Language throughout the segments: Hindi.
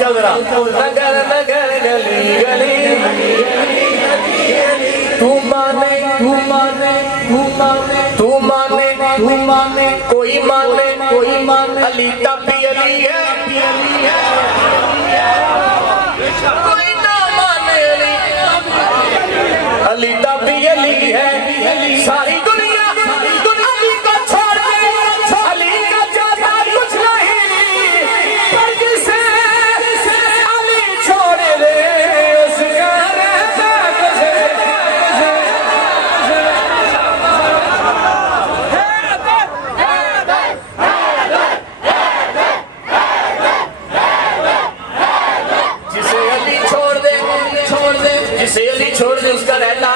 चल रहा नगर नगर गली गली तू माने तू माने तू माने तू माने तू माने कोई माने अली तभी अली है कोई ना माने अली तभी अली है सारी दुनिया अली को छोड़ के अली का ज्यादा कुछ नहीं पर जिसे अली छोड़ दे उसका रहता कुछ जिसे अली छोड़ दे जिसे अली छोड़ दे उसका रहता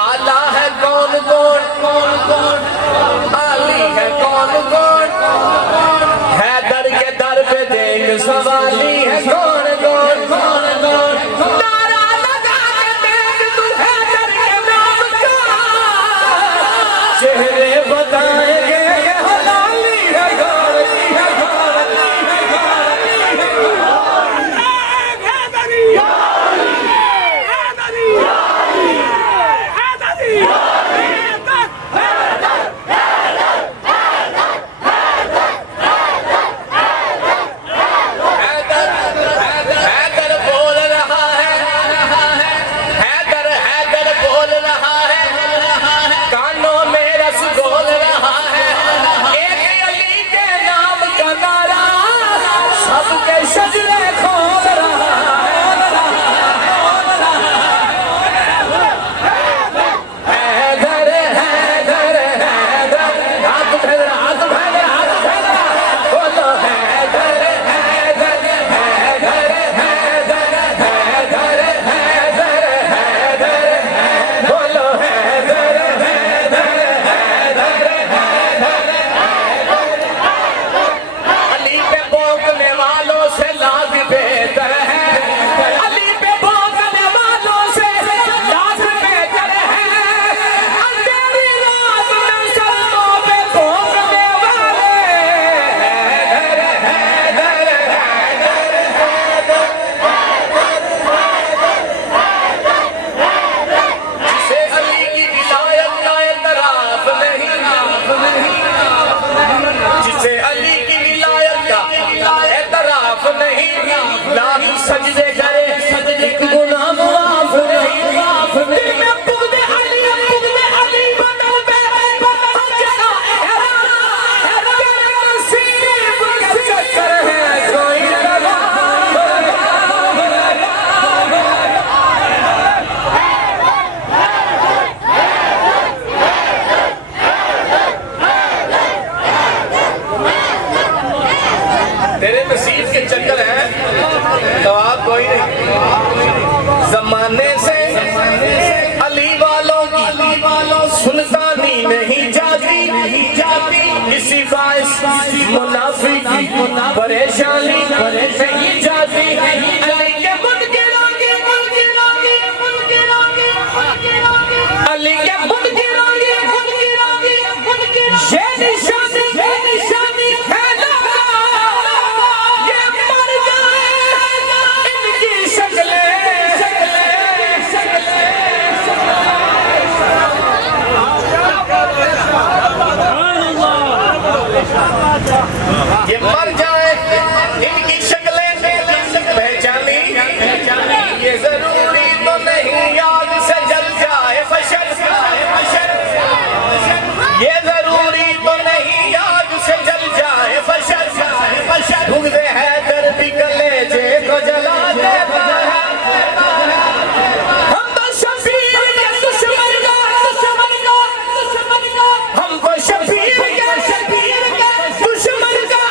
आला है कौन कौन कौन कौन अली है कौन कौन हैदर के दर पे देख सवाली है कौन कौन कौन कौन नारा लगा के देख तू हैदर के नाम का चेहरे बताएंगे हलाली है कौन हैदर बोल रहा है हैदर बोल रहा है कानों में रस बोल रहा है एक अली के नाम का नारा सबके सजरे खोल रहा हैदर हैदर हैदर हाथ फैल रहा हाथ फैल रहा हाथ फैल रहा बोलो हैदर हैदर हैदर हैदर हैदर हैदर हैदर बोलो हैदर हैदर हैदर अली पे भौंकने वालों से लाख बेहतर है अली पे भौंकने वालों से लाख बेहतर है अंधेरी रात में सड़कों पे भौंकने वाले हैदर हैदर जिसे अली की विलायत का एतराफ नहीं जिसे अली की विलायत का एतराफ नहीं लाख सजदे करे एक गुनाह माफ नहीं दिल में पुगदे अली बदल पे जगह तेरे नसीब के चक्कर है कोई लगा तेरे नसीब के चक्कर है जवाब कोई नहीं जमाने से अली वालों की सुल्तानी नहीं जाती इसी बाइस मुनाफिकी परेशानी नहीं जाती अली के मुनकिरों की अली के मुनकिरों की ये निशानी है ना ये मर जाए इनकी शक्लें ये मर जाए इनकी शक्लें पहचानी ये जरूरी तो नहीं याद से जल जाए बशर ये जरूरी तो नहीं याद से जल जाए बशर ढूंढते हैं दर्द कलेजे को जला देता है हमको शबीर के दुश्मन का हमको शबीर के दुश्मन का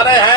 सारे